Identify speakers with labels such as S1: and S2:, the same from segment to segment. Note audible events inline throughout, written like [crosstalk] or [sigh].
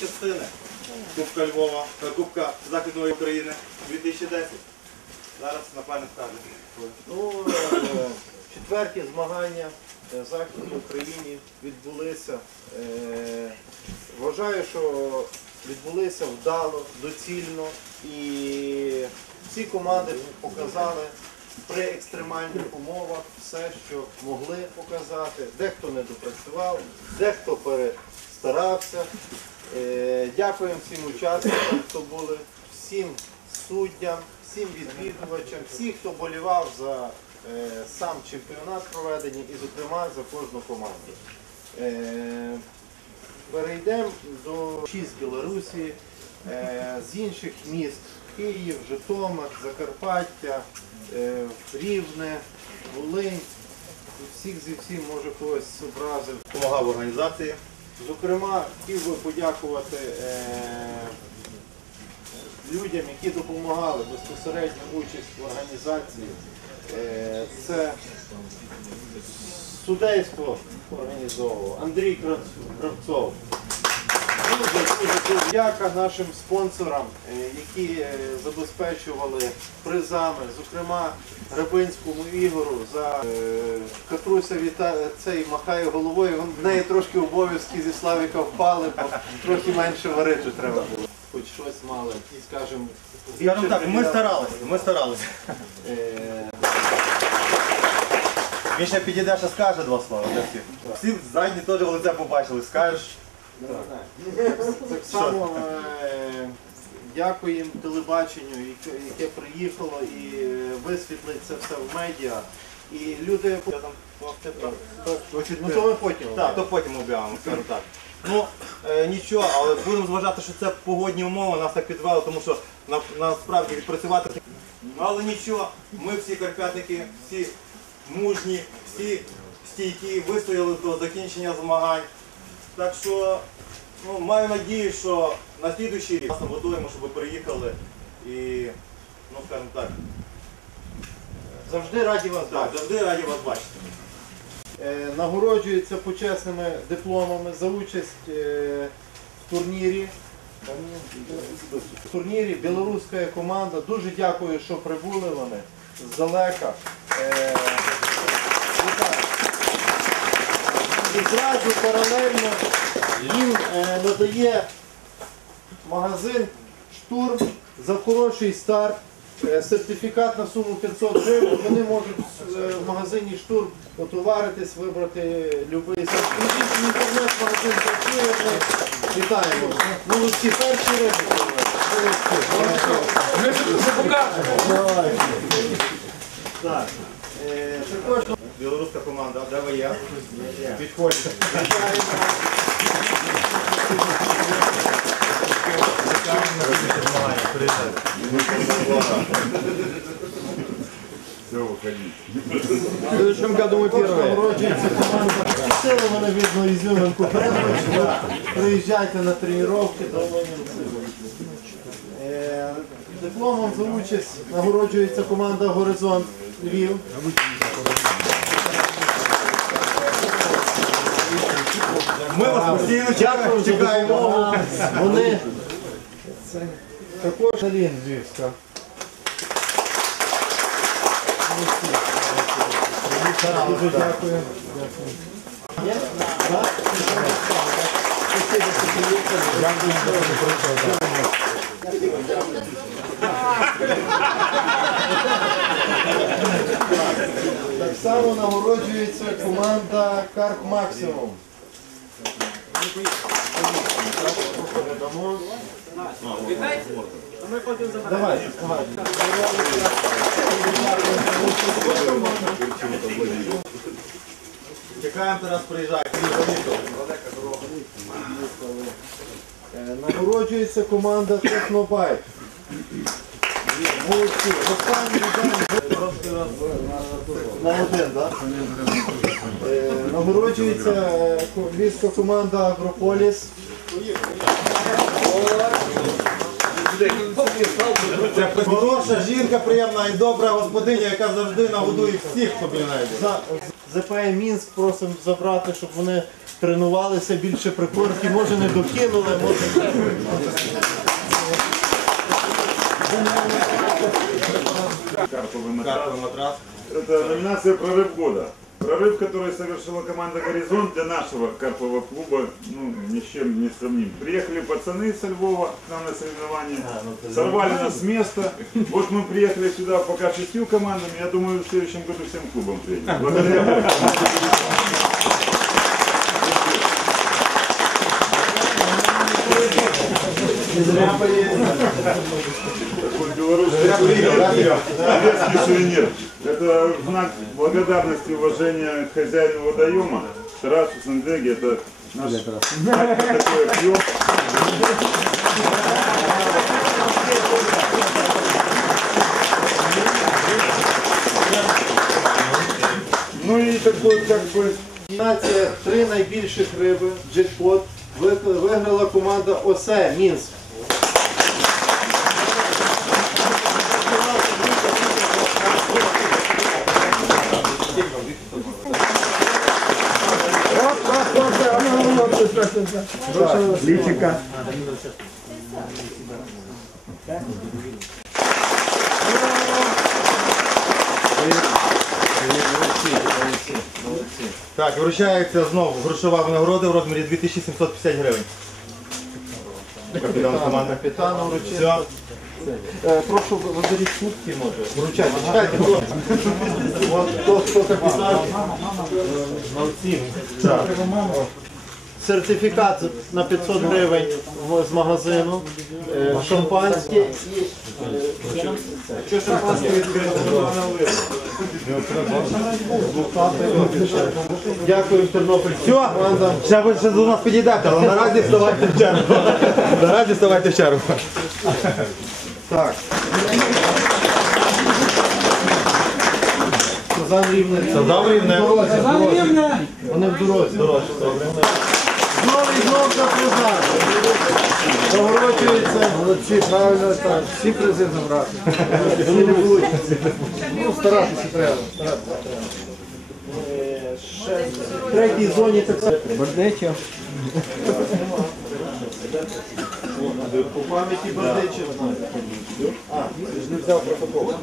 S1: частини Кубка Львова, Кубка Західної України 2010. Зараз, напевне, скажете.
S2: Ну, е, четверті змагання е, в Західній Україні відбулися. Е, Вважаю, що відбулися вдало, доцільно і всі команди показали при екстремальних умовах все, що могли показати. Дехто не допрацював, дехто перестарався. Е, Дякуємо всім учасникам, хто були, всім суддям, всім відвідувачам, всім, хто болівав за е, сам чемпіонат проведення і, зокрема, за кожну команду. Е, Перейдемо до 6 Білорусі, з інших міст Київ, Житомир, Закарпаття, Рівне, Волинь. Всіх зі всім, може когось образив.
S1: Допомагав організації.
S2: Зокрема, хотів би подякувати е, людям, які допомагали безпосередньо участь в організації. Е, це судейство організовував Андрій Кравц- Кравцов. Дуже дуже дуже дяка нашим спонсорам, е, які е, забезпечували призами, зокрема Рабинському Ігору за е, Катруся віта цей махає головою. В неї трошки обов'язки зі Славіка впали, бо трохи менше варити треба було. Хоч щось мали, скажімо,
S1: Скажімо
S2: більше
S1: так, ми старалися, ми старалися. Він ще підійде, ще скаже два слова для всіх. Всі задні теж лице побачили, скажеш.
S2: Так само е, дякуємо телебаченню, яке, яке приїхало і е, висвітлить це все в медіа. І люди ну, то ми потім.
S1: Так, то потім об'явимо, скажу так. Ну, е, нічого, але будемо зважати, що це погодні умови, нас так підвели, тому що на, насправді відпрацювати. Ну, але нічого, ми всі карпятники, всі мужні, всі стійкі, вистояли до закінчення змагань. Так що ну, маю надію, що на слідуючий рік нас готуємо, щоб ви приїхали і, ну скажімо так,
S2: Завжди раді вас
S1: так,
S2: бачити.
S1: завжди раді вас бачити.
S2: Е, Нагороджується почесними дипломами за участь е, в турнірі. В турнірі білоруська команда. Дуже дякую, що прибули вони здалека. Е, вітаю. І зразу паралельно їм е, надає магазин штурм за хороший старт. е, Сертифікат на суму 500 гривень. Вони можуть е, в магазині штурм отоваритись, вибрати будь-який сертифікат. Інтернет-магазин працює. Вітаємо. Молодці, перші риби.
S3: Ми все покажемо.
S2: Так. Також
S1: Білоруська команда, де ви є? Підходьте.
S3: В следующем году мы первые.
S2: Нагороджується команда. Сили вони видно ізюминку передбачили. Приїжджайте на тренування Е, Дипломом за участь нагороджується команда Горизонт Львів.
S1: Ми вас постійно
S2: Дякую за
S1: чекаємо.
S2: допомогу. Вони також Алін Львівська. Дуже дякую. Є? Так? Спасибо, що приїхали. Так само нагороджується команда Карп Максимум. Давай, давай.
S1: Чекаємо, зараз приїжджає.
S2: Нагороджується команда Технобайк. Молодці. Останній на один, так? Е, Нагороджується е, львівська команда Агрополіс.
S1: Хороша жінка, приємна і добра господиня, яка завжди нагодує всіх, хто біля.
S2: ЗП Мінськ просимо забрати, щоб вони тренувалися більше прикорки, може не докинули, може.
S4: Карповый матрас.
S1: Карповий матрас.
S4: Это номинация «Прорыв года». Прорыв, который совершила команда «Горизонт» для нашего карпового клуба, ну, ни с чем не сравним. Приехали пацаны со Львова к нам на соревнования, сорвали нас с места. Вот мы приехали сюда пока шестью командами, я думаю, в следующем году всем клубом приедем. [laughs] Благодаря Такой белорусский советский сувенир. Это в знак благодарности и уважения к хозяину водоема Тарасу Сандеге. Это наш такой пьем. Ну и такой как бы
S2: Номінація три найбільших риби, джекпот, ви- виграла команда ОСЕ Мінськ.
S1: Так, вручається знову грошова винагорода в розмірі 2750 гривень. Капітан команди.
S2: Капітану вручити.
S1: Все.
S2: Е, Прошу, виберіть кубки, може. Вручайте. Чекайте, хто? От хто, хто капітан? Молодці. Так. Сертифікат на 500 гривень з магазину, е, шампанське і...
S1: Що шампанське?
S2: Дякую, Тернопіль.
S1: Все, ще ви ще до нас підійдете, але наразі вставайте в чергу. Наразі вставайте в чергу.
S2: Так. Казан рівне.
S1: Садав рівне.
S2: Вони в дорозі. За Казан. Погорочується. Молодці, правильно так. Всі призи забрати. Вони не будуть. Ну, старатися треба. старатися треба. Е, В третій зоні так само.
S3: Бердичев.
S2: По пам'яті Бердичев. А, ти ж не взяв протокол.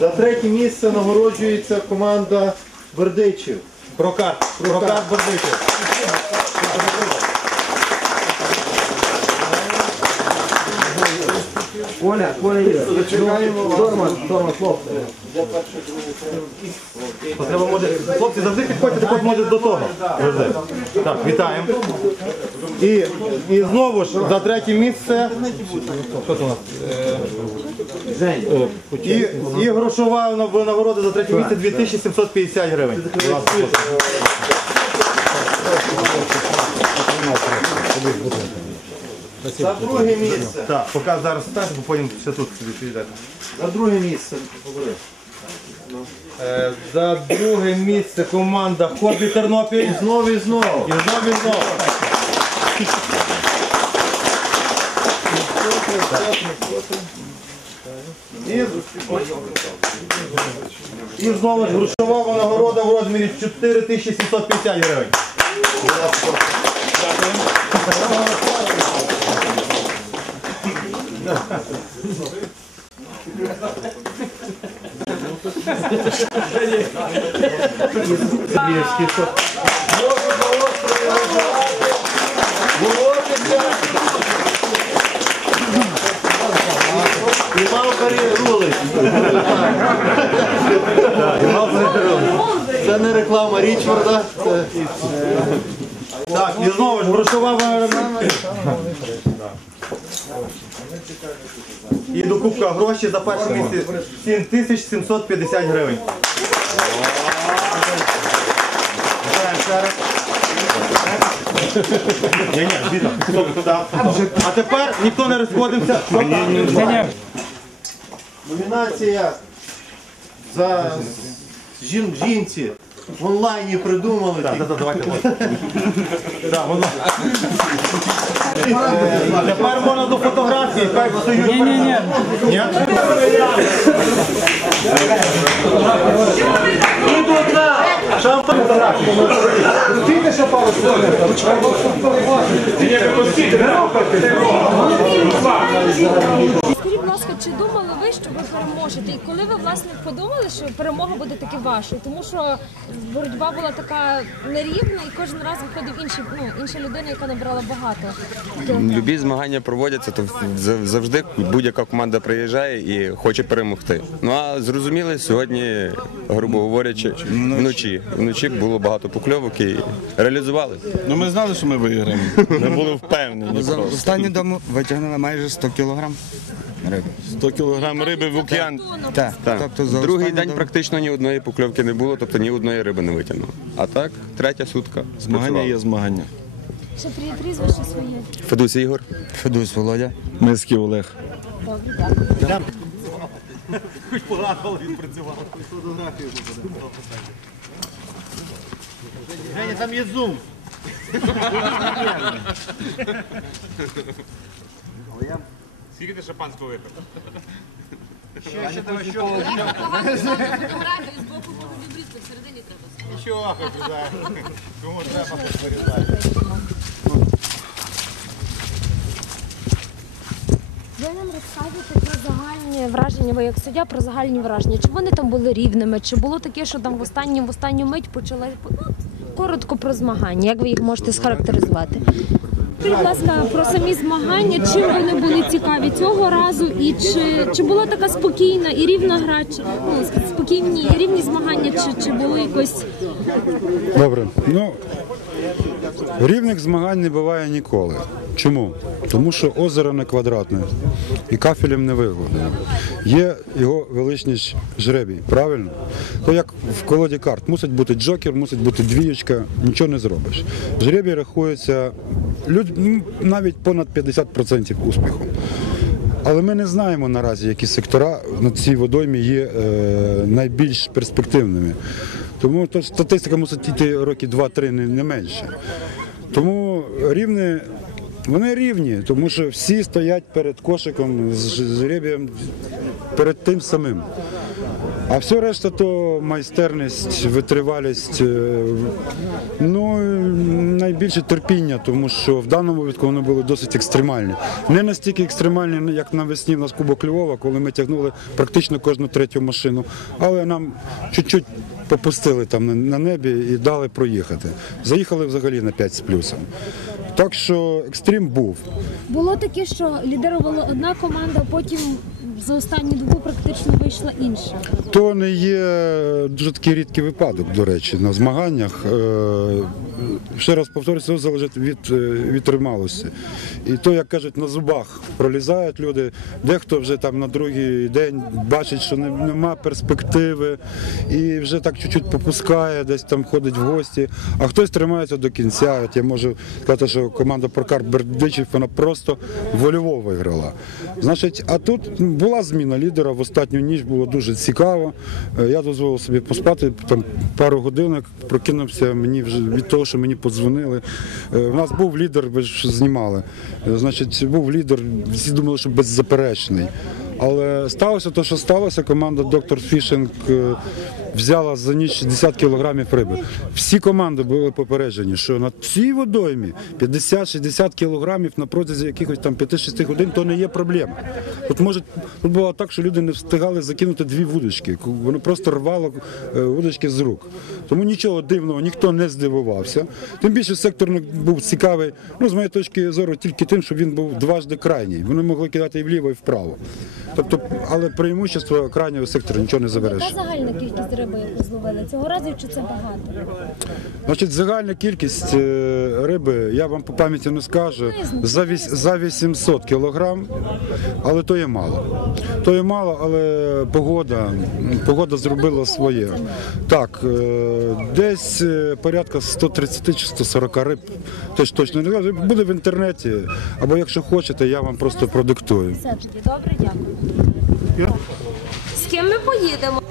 S2: За третє місце нагороджується команда Бердичів.
S1: Прокат. Прокат Бердичев.
S3: Коля, Коля їде. Тормоз, тормоз, хлопці.
S1: То треба може. Хлопці, завжди підходьте так от може до того. Завжди. Так, вітаємо. І, і знову ж за третє місце. Що це у нас?
S3: Жень.
S1: І, і грошова винагорода за третє місце 2750 гривень. Будь ласка, хлопці.
S2: За друге місце.
S1: Так, поки зараз станьте, бо потім ще тут собі підійдете.
S2: За друге місце.
S1: Е, За друге місце команда Хобі Тернопіль.
S2: Знову і знову.
S1: І знову і знову. І, і знову ж грошова винагорода в розмірі 4750 гривень.
S2: І мав рулить. Це не реклама Річфорда. Це
S1: Так, і знову ж грошова винагорода. І до кубка гроші за перше місце 7750 гривень. Ні, ні, звідно. Стоп, так. А тепер ніхто не розходився.
S2: номінація за жін, жінці в онлайні придумали.
S1: Так, так, давайте. [laughs] Так, воно. Тепер можна до фотографії, хай встають. Ні, ні, ні. Ні? Ідуть на шампан фотографії. Тільки ще пару
S5: Скажіть, будь ласка, чи думали ви, що ви переможете? І коли ви власне подумали, що перемога буде таки вашою? Тому що боротьба була така нерівна, і кожен раз виходив інший, ну, інша людина, яка набрала багато.
S6: Любі змагання проводяться, то завжди будь-яка команда приїжджає і хоче перемогти. Ну а зрозуміли, сьогодні, грубо говорячи, вночі. Вночі було багато покльовок і реалізували.
S7: Ну ми знали, що ми виграємо.
S6: Ми були впевнені.
S8: За останню дому витягнули майже 100 кілограм риби.
S7: 100 кілограм риби в океан.
S8: Так,
S6: Так.
S8: тобто за
S6: Другий день практично ні одної покльовки не було, тобто ні одної риби не витягнув. А так, третя сутка.
S7: Змагання є змагання.
S5: Ще при- прізвище своє.
S6: Федусь Ігор.
S8: Федусь Володя.
S7: Миський Олег. [laughs]
S5: Добре, дякую.
S1: Порадували, він працював.
S2: Женя, там є [laughs] зум.
S1: Нічого, вирізає. Кому треба, вирізає.
S5: Ви нам розказуєте про загальні враження, ви як суддя про загальні враження. Чи вони там були рівними? Чи було таке, що там в останню в останню мить почали ну, коротко про змагання? Як ви їх можете схарактеризувати? Скажіть, будь ласка, про самі змагання, чим вони були цікаві цього разу, і чи, чи була така спокійна і рівна гра, чи ну, спокійні і рівні змагання, чи, чи було якось
S9: Добре. Ну, рівних змагань не буває ніколи. Чому? Тому що озеро не квадратне і кафелем не вигодно. Є його величність жребій, правильно? То як в колоді карт, мусить бути джокер, мусить бути двієчка, нічого не зробиш. Жребій рахується люд... навіть понад 50% успіху. Але ми не знаємо наразі, які сектора на цій водоймі є е, найбільш перспективними. Тому то статистика мусить йти роки 2-3 не, не менше. Тому рівне, вони рівні, тому що всі стоять перед кошиком з ж- перед тим самим. А все решта то майстерність, витривалість, е, ну найбільше терпіння, тому що в даному випадку вони були досить екстремальні. Не настільки екстремальні, як навесні в нас Кубок Львова, коли ми тягнули практично кожну третю машину, але нам чуть-чуть попустили там на небі і дали проїхати. Заїхали взагалі на 5 з плюсом. Так що екстрім був.
S5: Було таке, що лідерувала одна команда, а потім за останню добу практично вийшла інша.
S9: То не є дуже такий рідкий випадок, до речі, на змаганнях. Ще раз повторюю, це залежить від е, витрималості. І то, як кажуть, на зубах пролізають люди. Дехто вже там на другий день бачить, що не- нема перспективи, і вже так чуть-чуть попускає, десь там ходить в гості. А хтось тримається до кінця. От я можу сказати, що команда Прокар Бердичів вона просто вольово виграла. Значить, а тут була зміна лідера в останню ніч, було дуже цікаво. Е, Я дозволив собі поспати там пару годинок, прокинувся мені вже від того, що мені подзвонили. Е, У нас був лідер, ви ж знімали. Е, Значить, був лідер, всі думали, що беззаперечний. Але сталося те, що сталося. Команда Доктор Фішинг е, взяла за ніч 60 кілограмів риби. Всі команди були попереджені, що на цій водоймі 50-60 кілограмів на протязі якихось там 5-6 годин то не є проблема. Тут може тут було так, що люди не встигали закинути дві вудочки. Воно просто рвало е, вудочки з рук. Тому нічого дивного, ніхто не здивувався. Тим більше сектор був цікавий, ну з моєї точки зору, тільки тим, що він був дважди крайній. Вони могли кидати і вліво, і вправо. Тобто, але преимущество крайнього сектора нічого не забереш.
S5: Яка загальна кількість риби, зловили цього разу, чи це багато?
S9: Значить, загальна кількість е, риби, я вам по пам'яті не скажу, за, віс- за 800 кілограм, але то є мало. То є мало, але погода, погода зробила своє. Так, е, десь е, порядка 130 чи 140 риб, теж точно не знаю. Буде в інтернеті, або якщо хочете, я вам просто продиктую.
S5: Все тоді добре, дякую. З ким ми поїдемо?